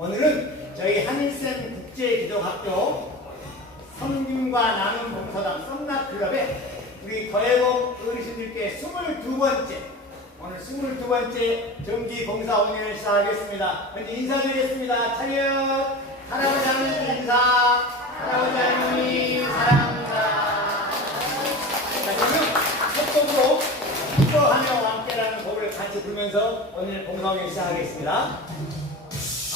오늘은 저희 한일샘 국제기독학교 성김과 나눔 봉사단 썸나클럽에 우리 거해봉 어르신들께 22번째 오늘 22번째 정기 봉사 운영을 시작하겠습니다. 먼저 인사드리겠습니다. 차렷 할아버지 할머니 인사 할아버지 할머니 사랑합니다. 자 그러면 첫 곡으로 기뻐하며 함께라는 곡을 같이 부르면서 오늘 봉사 운영 시작하겠습니다.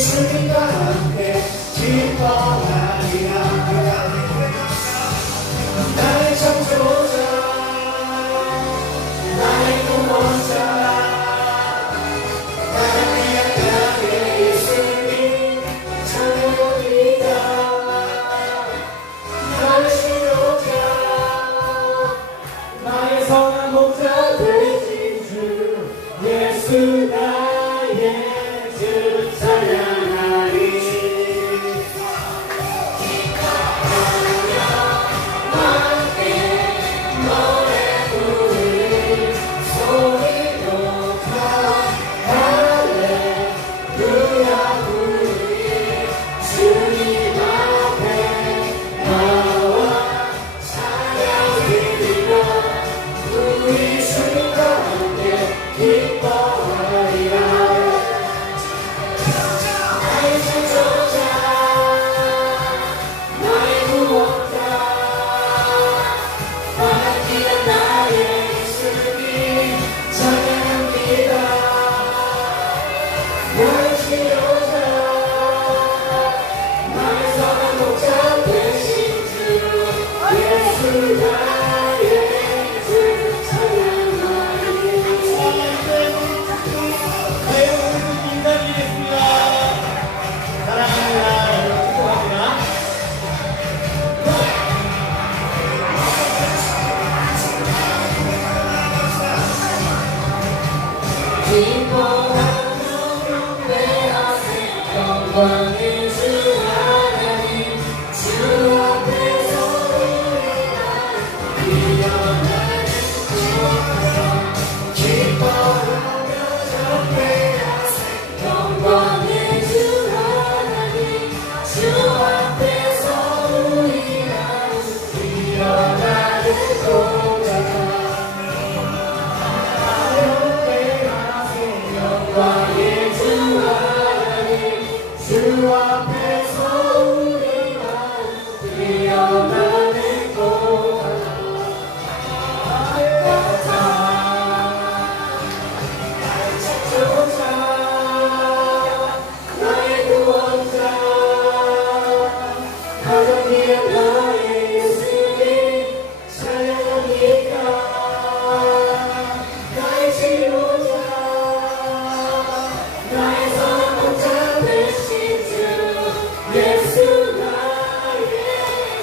멘 우리 주님께 박수 박수! 박수! 나의 창조자 나의 구원자 나를 위한 나의 예수님 찬양합니다 나의 신호자 나의 선한 목자 되신 주 예수 나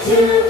to